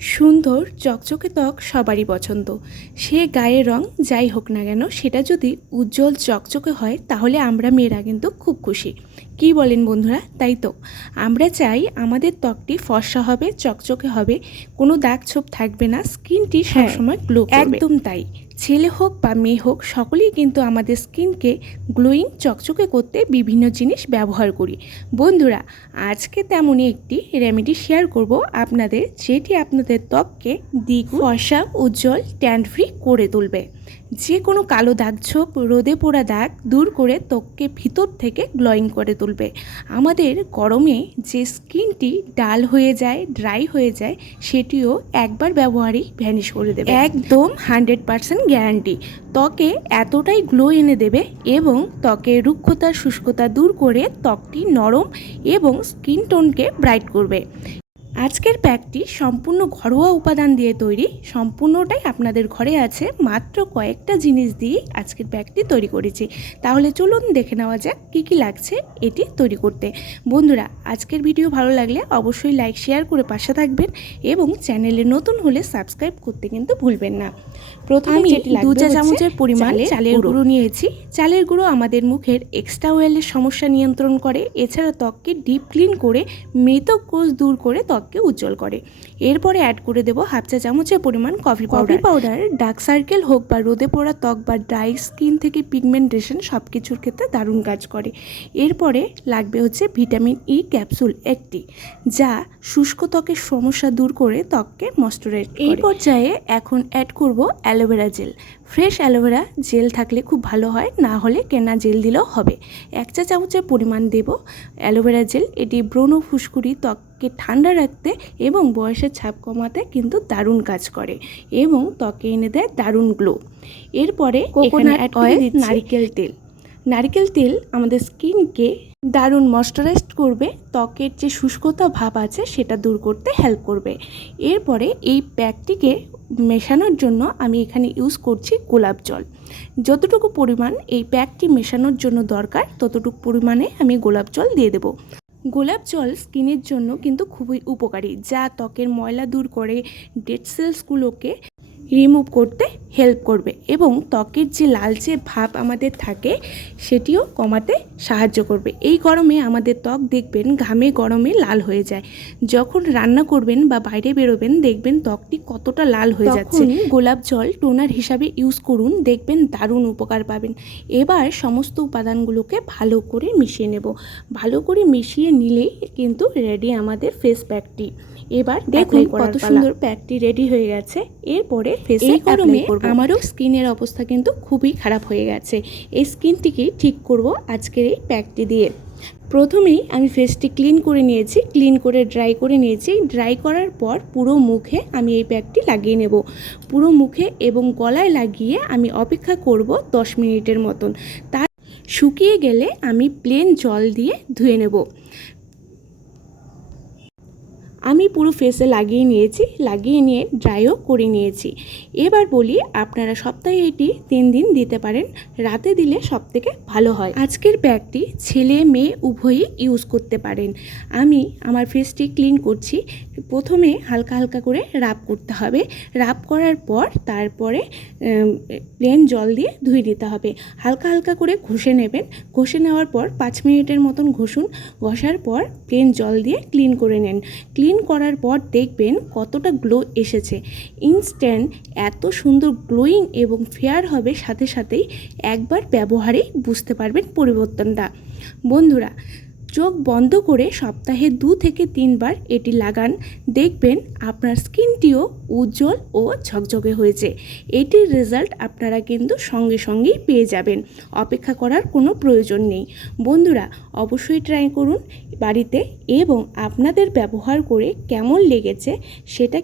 সুন্দর চকচকে ত্বক সবারই পছন্দ। সে গায়ের রং যাই হোক না কেন সেটা যদি উজ্জ্বল চকচকে হয় তাহলে আমরা মেয়েরা কিন্তু খুব খুশি। কি বলেন বন্ধুরা? তাই তো। আমরা চাই আমাদের ত্বকটি ফর্সা হবে চকচকে হবে কোনো দাগ ছোপ থাকবে না স্কিনটি হ্যাঁ, সবসময় গ্লো একদম তাই। ছেলে হোক বা মেয়ে হোক, সকলেই কিন্তু আমাদের স্কিনকে গ্লোয়িং, চকচকে করতে বিভিন্ন জিনিস ব্যবহার করি। বন্ধুরা, আজকে তেমনই একটি রেমেডি শেয়ার করব আপনাদের, যেটি আপনাদের ত্বককে দ্বিগুণ ফসা উজ্জ্বল ট্যান্ড ফ্রি করে তুলবে। যে কোনো কালো দাগ ছোপ রোদে পোড়া দাগ দূর করে ত্বককে ভিতর থেকে গ্লোয়িং করে তুলবে। আমাদের গরমে যে স্কিনটি ডাল হয়ে যায়, ড্রাই হয়ে যায়, সেটিও একবার ব্যবহারই ভ্যানিশ করে দেবে। একদম হান্ড্রেড পারসেন্ট গ্যারান্টি। ত্বকে এতটাই গ্লো এনে দেবে এবং ত্বকে রুক্ষতা, শুষ্কতা দূর করে ত্বকটি নরম এবং স্কিন টোনকে ব্রাইট করবে। আজকের প্যাকটি সম্পূর্ণ ঘরোয়া উপাদান দিয়ে তৈরি। সম্পূর্ণটাই আপনাদের ঘরে আছে। মাত্র কয়েকটা জিনিস দিয়ে আজকের প্যাকটি তৈরি করেছি। তাহলে চলুন দেখে নেওয়া যাক কী কী লাগছে এটি তৈরি করতে। বন্ধুরা আজকের ভিডিও ভালো লাগলে অবশ্যই লাইক শেয়ার করে পাশে থাকবেন এবং চ্যানেলে নতুন হলে সাবস্ক্রাইব করতে কিন্তু ভুলবেন না। প্রথমে দু চা চামচের পরিমাণ চালের গুঁড়ো। নিয়েছি। চালের গুঁড়ো আমাদের মুখের এক্সট্রা অয়েলের সমস্যা নিয়ন্ত্রণ করে। এছাড়া ত্বককে ডিপ ক্লিন করে মৃত কোষ দূর করে ত্বককে উজ্জ্বল করে। এরপরে অ্যাড করে দেবো হাফ চা চামচের পরিমাণ coffee coffee powder powder dark circle হোক বা রোদে পড়া ত্বক বা ড্রাই স্কিন থেকে পিগমেন্টেশন সব কিছুর ক্ষেত্রে দারুণ কাজ করে। এরপরে লাগবে হচ্ছে ভিটামিন ই ক্যাপসুল একটি যা শুষ্ক ত্বকের সমস্যা দূর করে ত্বককে ময়শ্চারাইজ এই পর্যায়ে এখন অ্যাড করব aloe vera gel fresh aloe vera gel থাকলে খুব ভালো হয় না হলে কেনা জেল দিলেও হবে। এক চা চামচের পরিমাণ দেব অ্যালোভেরা জেল এটি ব্রণ ফুসকুড়ি ত্বককে ঠান্ডা রাখতে এবং বয়সের ছাপ কমাতে কিন্তু দারুণ কাজ করে এবং ত্বকে এনে দেয় দারুণ গ্লো। এরপরে oil, দিচ্ছি নারিকেল তেল। নারকেল তেল আমাদের স্কিনকে দারুণ ময়শ্চারাইজ করবে ত্বকের যে শুষ্কতা ভাব আছে সেটা দূর করতে হেল্প করবে। এরপরে এই প্যাকটিকে মেশানোর জন্য আমি এখানে ইউজ করছি গোলাপ জল। যতটুকু পরিমাণ এই প্যাকটি মেশানোর জন্য দরকার ততটুকু পরিমাণে আমি গোলাপ জল দিয়ে দেবো। গোলাপ জল স্কিনের জন্য কিন্তু খুবই উপকারী, যা ত্বকের ময়লা দূর করে ডেড সেলসগুলোকে রিমুভ করতে হেল্প করবে এবং ত্বকের যে লালচে ভাব আমাদের থাকে সেটিও কমাতে সাহায্য করবে। এই গরমে আমাদের ত্বক দেখবেন ঘামে গরমে লাল হয়ে যায়। যখন রান্না করবেন বা বাইরে বেরোবেন দেখবেন ত্বকটি কতটা লাল হয়ে যাচ্ছে। গোলাপ জল টোনার হিসাবে ইউজ করুন দেখবেন দারুণ উপকার পাবেন। এবার সমস্ত উপাদানগুলোকে ভালো করে মিশিয়ে নেব। ভালো করে মিশিয়ে নিলেই কিন্তু রেডি আমাদের ফেস প্যাকটি এবার দেখুন কত সুন্দর প্যাকটি রেডি হয়ে গেছে। এরপরে ফেসে এই গরমে আমারও স্কিনের অবস্থা কিন্তু খুবই খারাপ হয়ে গেছে। এই স্কিনটিকে ঠিক করব আজকের এই প্যাকটি দিয়ে। প্রথমেই আমি ফেসটি ক্লিন করে নিয়েছি, ক্লিন করে ড্রাই করে নিয়েছি। ড্রাই করার পর পুরো মুখে আমি এই প্যাকটি লাগিয়ে নেব। পুরো মুখে এবং গলায় লাগিয়ে আমি অপেক্ষা করব দশ মিনিটের মতন। তার শুকিয়ে গেলে আমি প্লেন জল দিয়ে ধুয়ে নেব। আমি পুরো ফেসে লাগিয়ে নিয়েছি, লাগিয়ে নিয়ে ড্রাইও করে নিয়েছি। এবার বলি আপনারা সপ্তাহে এটি তিন দিন দিতে পারেন, রাতে দিলে সব থেকে ভালো হয়। আজকের ব্যাগটি ছেলে, মেয়ে উভয়ই ইউজ করতে পারেন। আমি আমার ফেসটি ক্লিন করছি, প্রথমে হালকা হালকা করে রাব করতে হবে। রাব করার পর তারপরে প্লেন জল দিয়ে ধুয়ে নিতে হবে। হালকা হালকা করে ঘষে নেবেন। ঘষে নেওয়ার পর পাঁচ মিনিটের মতন ঘষুন। ঘষার পর প্লেন জল দিয়ে ক্লিন করে নেন। ক্লিন করার পর দেখবেন কতটা গ্লো এসেছে। ইনস্ট্যান্ট এত সুন্দর গ্লোয়িং এবং ফেয়ার হবে সাথে সাথেই একবার ব্যবহারেই বুঝতে পারবেন পরিবর্তনটা। বন্ধুরা চোখ বন্ধ করে সপ্তাহে দু থেকে তিনবার এটি লাগান। দেখবেন আপনার স্কিনটিও উজ্জ্বল ও ঝকঝকে হয়েছে। এটির রেজাল্ট আপনারা কিন্তু সঙ্গে সঙ্গেই পেয়ে যাবেন। অপেক্ষা করার কোনো প্রয়োজন নেই। বন্ধুরা, অবশ্যই ট্রাই করুন। বাড়িতে এবং আপনাদের ব্যবহার করে কেমন লেগেছে সেটা